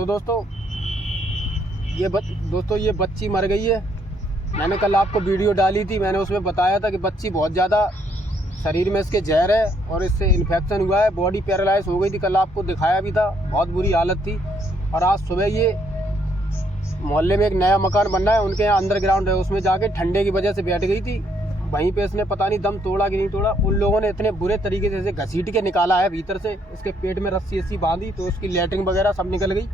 तो दोस्तों ये बच्ची मर गई है। मैंने कल आपको वीडियो डाली थी, मैंने उसमें बताया था कि बच्ची बहुत ज़्यादा शरीर में इसके जहर है और इससे इन्फेक्शन हुआ है, बॉडी पैरालाइज हो गई थी। कल आपको दिखाया भी था, बहुत बुरी हालत थी। और आज सुबह ये मोहल्ले में एक नया मकान बन रहा है, उनके यहाँ अंडरग्राउंड है, उसमें जाके ठंडे की वजह से बैठ गई थी। वहीं पे इसने पता नहीं दम तोड़ा कि नहीं तोड़ा। उन लोगों ने इतने बुरे तरीके से इसे घसीट के निकाला है भीतर से, इसके पेट में रस्सी बांधी तो उसकी लैट्रिन वगैरह सब निकल गई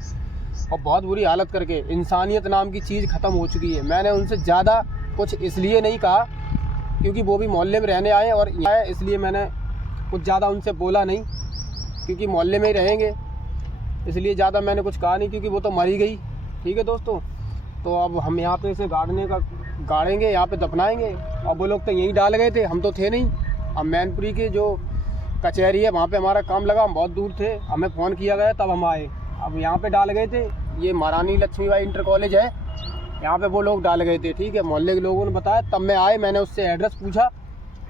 और बहुत बुरी हालत करके इंसानियत नाम की चीज़ ख़त्म हो चुकी है। मैंने उनसे ज़्यादा कुछ इसलिए नहीं कहा क्योंकि वो भी मोहल्ले में रहने आए और यहाँ है, इसलिए मैंने कुछ ज़्यादा उनसे बोला नहीं, क्योंकि मोहल्ले में ही रहेंगे, इसलिए ज़्यादा मैंने कुछ कहा नहीं, क्योंकि वो तो मरी गई। ठीक है दोस्तों, तो अब हम यहाँ पे इसे गाड़ेंगे, यहाँ पे दफनाएंगे। अब वो लोग तो यहीं डाल गए थे, हम तो थे नहीं। अब मैनपुरी के जो कचहरी है वहाँ पे हमारा काम लगा, हम बहुत दूर थे, हमें फ़ोन किया गया तब हम आए। अब यहाँ पे डाल गए थे, ये महारानी लक्ष्मीबाई इंटर कॉलेज है, यहाँ पे वो लोग डाल गए थे। ठीक है, मोहल्ले के लोगों ने बताया, तब मैं आए, मैंने उससे एड्रेस पूछा,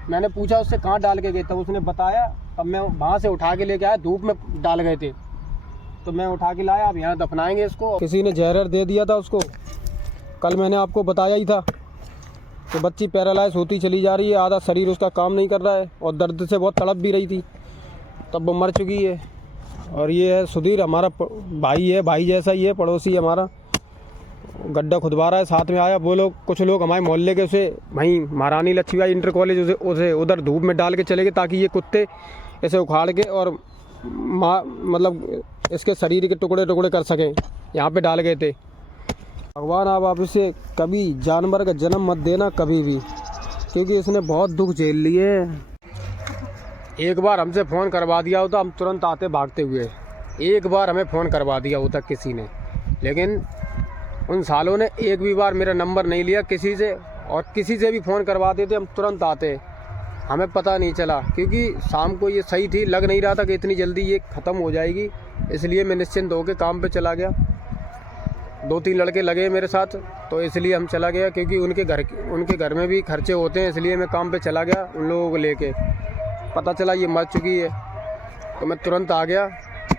मैंने पूछा उससे कहाँ डाल के गए, तब उसने बताया, तब मैं वहाँ से उठा के लेके आया। धूप में डाल गए थे तो मैं उठा के लाया। अब यहाँ दफनाएंगे इसको। किसी ने जहर दे दिया था उसको, कल मैंने आपको बताया ही था कि बच्ची पैरालाइज होती चली जा रही है, आधा शरीर उसका काम नहीं कर रहा है और दर्द से बहुत तड़प भी रही थी, तब वो मर चुकी है। और ये है सुधीर, हमारा भाई है, भाई जैसा ही है, पड़ोसी हमारा, गड्ढा खुदवा रहा है, साथ में आया। वो लोग, कुछ लोग हमारे मोहल्ले के उसे वहीं महारानी लक्ष्मीबाई इंटर कॉलेज उसे उधर धूप में डाल के चले गए, ताकि ये कुत्ते इसे उखाड़ के और मतलब इसके शरीर के टुकड़े टुकड़े कर सकें, यहाँ पे डाल गए थे। भगवान आप इसे कभी जानवर का जन्म मत देना कभी भी, क्योंकि इसने बहुत दुख झेल लिए। एक बार हमसे फ़ोन करवा दिया होता, हम तुरंत आते भागते हुए। एक बार हमें फ़ोन करवा दिया होता किसी ने, लेकिन उन सालों ने एक भी बार मेरा नंबर नहीं लिया किसी से, और किसी से भी फ़ोन करवा देते हम तुरंत आते, हमें पता नहीं चला। क्योंकि शाम को ये सही थी, लग नहीं रहा था कि इतनी जल्दी ये ख़त्म हो जाएगी, इसलिए मैं निश्चिंत होकर काम पे चला गया। 2-3 लड़के लगे मेरे साथ, तो इसलिए हम चला गया, क्योंकि उनके घर में भी खर्चे होते हैं, इसलिए मैं काम पे चला गया। उन लोगों को लेके पता चला ये मर चुकी है, तो मैं तुरंत आ गया।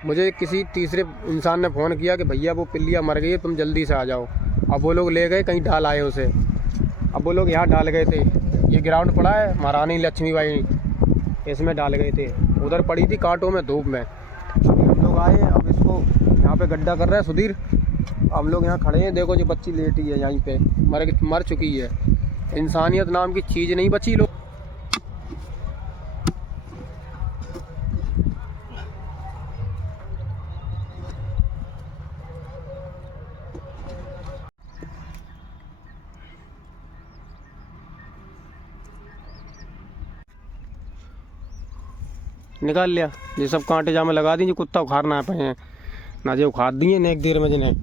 मुझे किसी तीसरे इंसान ने फ़ोन किया कि भैया वो पिल्लिया मर गई है, तुम जल्दी से आ जाओ। अब वो लोग ले गए, कहीं डाल आए उसे। अब वो लोग यहाँ डाल गए थे, ये ग्राउंड पड़ा है महारानी लक्ष्मीबाई, इसमें डाल गए थे, उधर पड़ी थी कांटों में, धूप में। हम लोग आए, अब इसको यहाँ पे गड्ढा कर रहा है सुधीर। हम लोग यहाँ खड़े हैं, देखो जो बच्ची लेटी है यहीं पे, मर चुकी है। इंसानियत नाम की चीज़ नहीं बची। लोग निकाल लिया, ये सब कांटे जामे लगा दी, जो कुत्ता उखाड़ ना पाए ना, जो उखाड़ दिए ने एक देर में जिन्हें।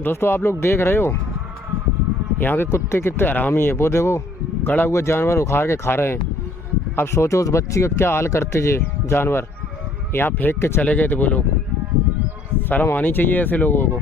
दोस्तों आप लोग देख रहे हो यहाँ के कुत्ते कितने हरामी हैं। वो देखो गड़ा हुआ जानवर उखाड़ के खा रहे हैं। अब सोचो उस बच्ची का क्या हाल करते थे जानवर। यहाँ फेंक के चले गए थे वो लोग। शर्म आनी चाहिए ऐसे लोगों को।